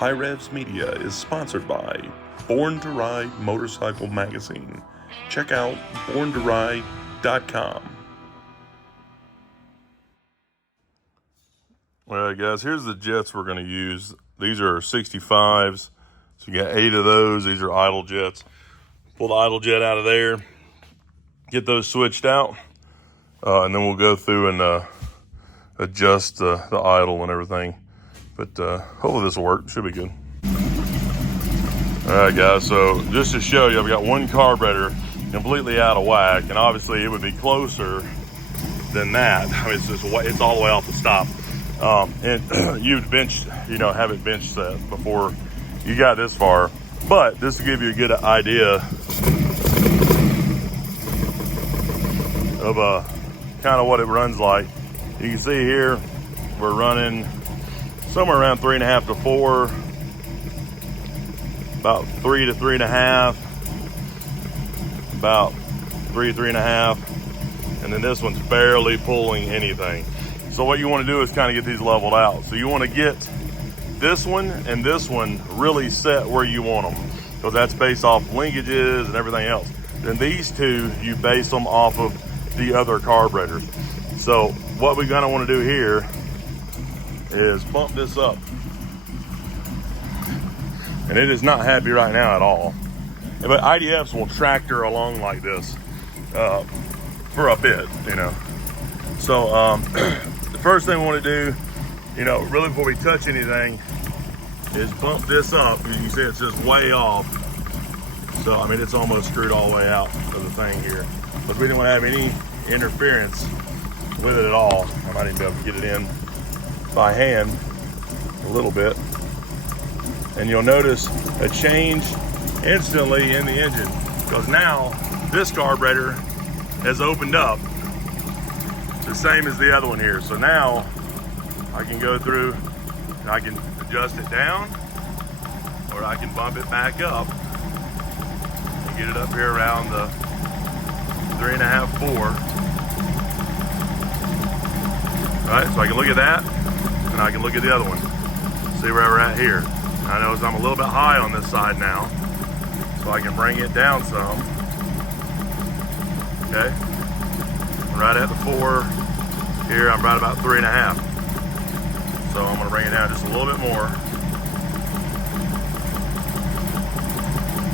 HiRevz Media is sponsored by Born to Ride Motorcycle Magazine. Check out borntoride.com. Alright guys, here's the jets we're going to use. These are 65s. So you got 8 of those. These are idle jets. Pull the idle jet out of there. Get those switched out. And then we'll go through and adjust the idle and everything. But hopefully this will work. Should be good. Alright guys, so just to show you, I've got one carburetor completely out of whack. And obviously it would be closer than that. I mean, it's all the way off the stop. And you'd bench, have it bench set before you got this far. But this will give you a good idea of kind of what it runs like. You can see here, we're running somewhere around 3.5 to 4, about 3 to 3.5, about 3.5, and then this one's barely pulling anything. So what you want to do is kind of get these leveled out. So you want to get this one and this one really set where you want them, because that's based off linkages and everything else. Then these two, you base them off of the other carburetors. So what we're gonna want to do here is bump this up. And it is not happy right now at all. But IDFs will tractor along like this for a bit, So the first thing we want to do, really before we touch anything, is bump this up. You can see it's just way off. So, I mean, it's almost screwed all the way out of the thing here. But we didn't want to have any interference with it at all. I might even be able to get it in by hand a little bit. And you'll notice a change instantly in the engine, because now this carburetor has opened up the same as the other one here. So now I can go through and I can adjust it down, or I can bump it back up and get it up here around the 3.5, 4. Right, so I can look at that, and I can look at the other one, see where we're at here. I know I'm a little bit high on this side now, so I can bring it down some. Okay, right at the 4 here, I'm right about 3.5. So I'm gonna bring it down just a little bit more.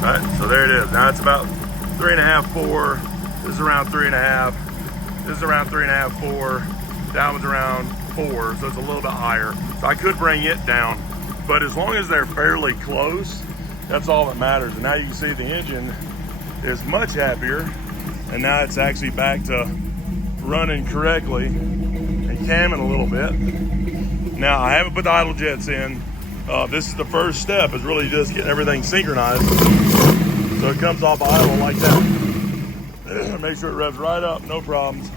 All right, so there it is. Now it's about 3.5, 4. This is around 3.5. This is around 3.5, 4. That one's around 4, so it's a little bit higher. So I could bring it down, but as long as they're fairly close, that's all that matters. And now you can see the engine is much happier, and now it's actually back to running correctly and camming a little bit. Now I haven't put the idle jets in. This is the first step, is really just getting everything synchronized so it comes off idle like that. Make sure it revs right up, no problems.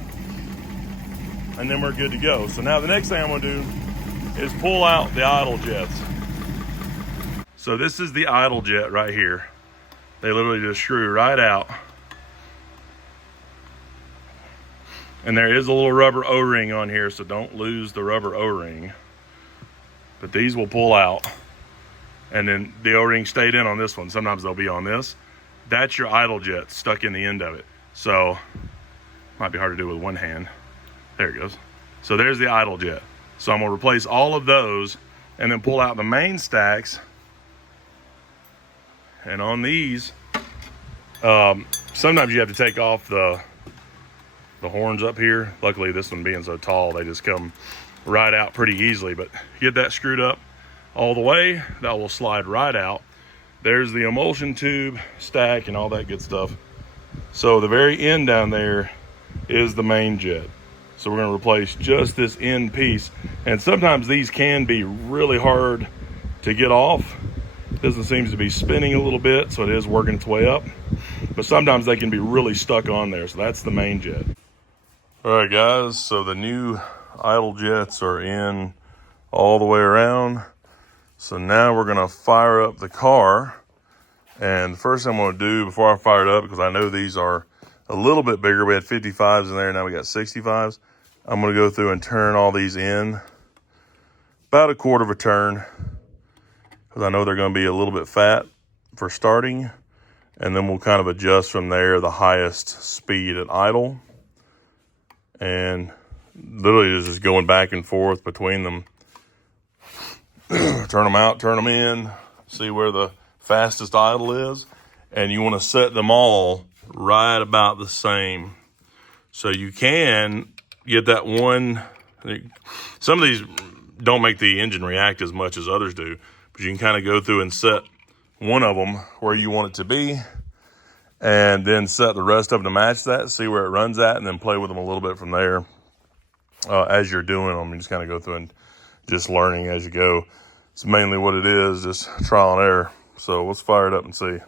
And then we're good to go. So now the next thing I'm gonna do is pull out the idle jets. So this is the idle jet right here. They literally just screw right out. And there is a little rubber O-ring on here, so don't lose the rubber O-ring. But these will pull out. And then the O-ring stayed in on this one. Sometimes they'll be on this. That's your idle jet stuck in the end of it. So, might be hard to do with one hand. There it goes. So there's the idle jet. So I'm gonna replace all of those and then pull out the main stacks. And on these, sometimes you have to take off the horns up here. Luckily this one being so tall, they just come right out pretty easily. But get that screwed up all the way, that will slide right out. There's the emulsion tube stack and all that good stuff. So the very end down there is the main jet. So we're gonna replace just this end piece. And sometimes these can be really hard to get off. This one seems to be spinning a little bit, so it is working its way up. But sometimes they can be really stuck on there, so that's the main jet. All right guys, so the new idle jets are in all the way around. So now we're gonna fire up the car. And the first thing I'm gonna do before I fire it up, because I know these are a little bit bigger. We had 55s in there, now we got 65s. I'm gonna go through and turn all these in about a quarter of a turn. because I know they're going to be a little bit fat for starting. And then we'll kind of adjust from there the highest speed at idle. And literally just going back and forth between them. Turn them out, turn them in, see where the fastest idle is. And you want to set them all right about the same. So you can get that one. Some of these don't make the engine react as much as others do, but you can kind of go through and set one of them where you want it to be, and then set the rest of them to match that, see where it runs at, and then play with them a little bit from there. As you're doing them, you just kind of go through and just learning as you go. It's mainly what it is, just trial and error. So let's fire it up and see.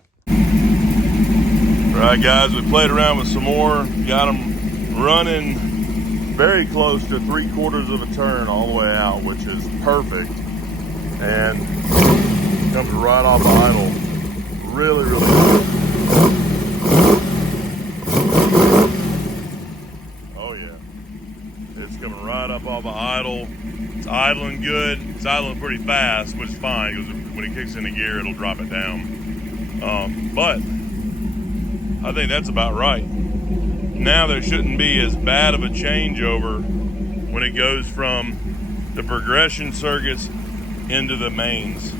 All right, guys, we played around with some more, got them running very close to 3/4 of a turn all the way out, which is perfect. And comes right off the idle. Really, really good. Oh yeah. It's coming right up off the idle. It's idling good. It's idling pretty fast, which is fine, because when it kicks into gear, it'll drop it down. But I think that's about right. Now there shouldn't be as bad of a changeover when it goes from the progression circuits into the mains.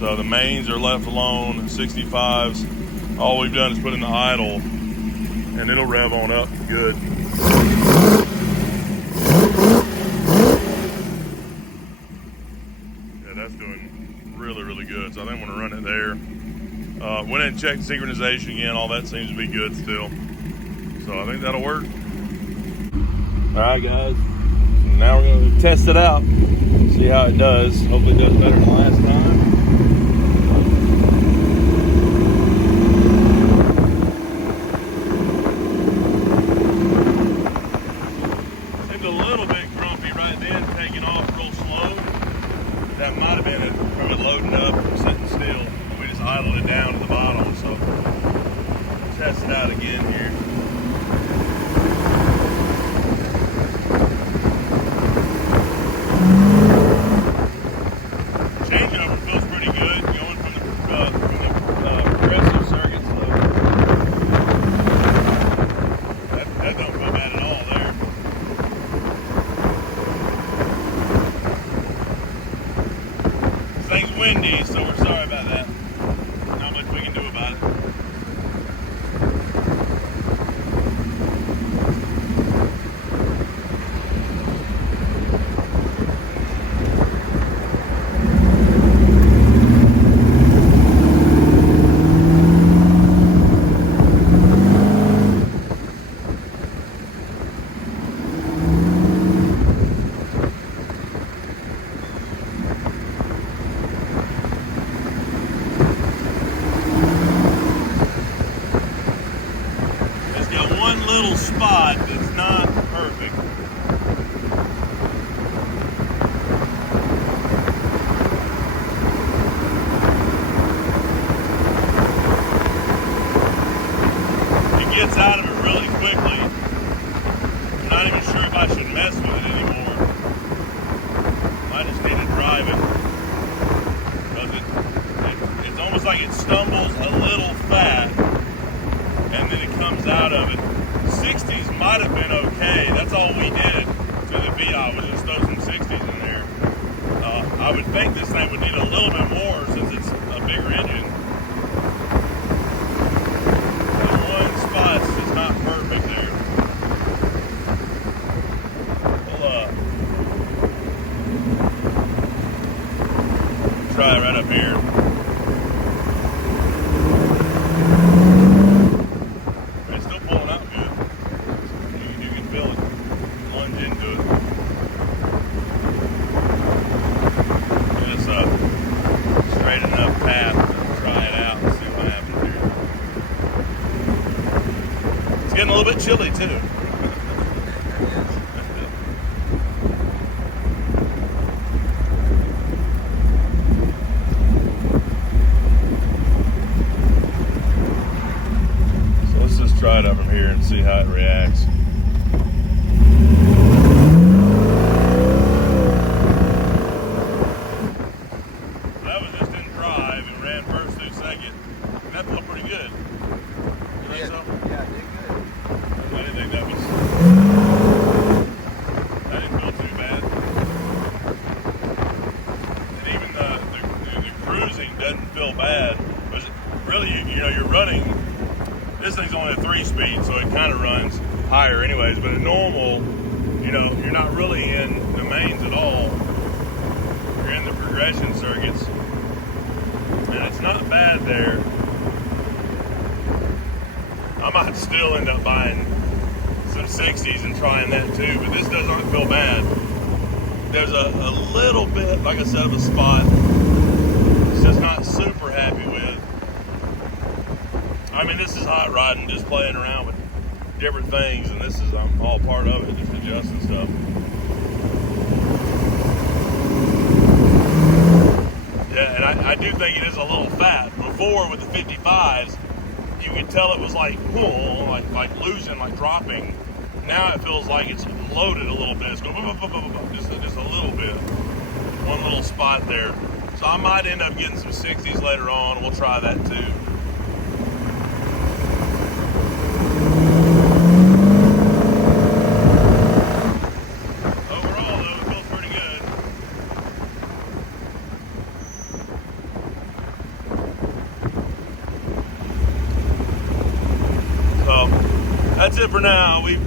So the mains are left alone, 65s. All we've done is put in the idle, and it'll rev on up good. Yeah, that's doing really, really good. So I think I'm gonna run it there. Went in and checked synchronization again. All that seems to be good still. So I think that'll work. All right, guys. Now we're going to test it out. See how it does. Hopefully it does better than last time. Seemed a little bit grumpy right then, taking off real slow. That might have been it from it loading up or sitting still. We just idled it down to the bottom. So test it out again here. Windy, so we're sorry about that. Not much we can do about it. Little spot that's not perfect. It gets out of it really quickly. I'm not even sure if I should mess with it anymore. I just need to drive it. Because it's almost like it stumbles a little fat and then it comes out of it. 60s might have been okay. That's all we did to the VI, was just throw some 60s in there. I would think this thing would need a little bit more since it's a bigger engine. The one spot's just not perfect there. We'll try it right up here. Getting a little bit chilly too. So let's just try it up from here and see how it reacts. That one just didn't think so? Yeah, it did good. I didn't think that was. I didn't feel too bad. And even the cruising doesn't feel bad. But really, you know, you're running. This thing's only a 3-speed, so it kind of runs higher, anyways. But at normal, you know, you're not really in the mains at all. You're in the progression circuits, and it's not bad there. I might still end up buying some 60s and trying that too, but this doesn't feel bad. There's a little bit, like I said, of a spot it's just not super happy with. I mean, this is hot rodding, just playing around with different things, and this is all part of it, just adjusting stuff. Yeah, and I do think it is a little fat. Before with the 55s, you could tell it was like, whoa, like losing, like dropping. Now it feels like it's loaded a little bit. It's going just a little bit. One little spot there. So I might end up getting some 60s later on. We'll try that too. Overall though, it feels pretty good. So that's it for now. We've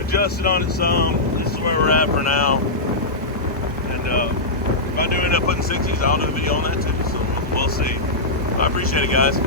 adjusted on it some. This is where we're at for now. And if I do end up putting 60s, I'll do a video on that too. So we'll see. I appreciate it, guys.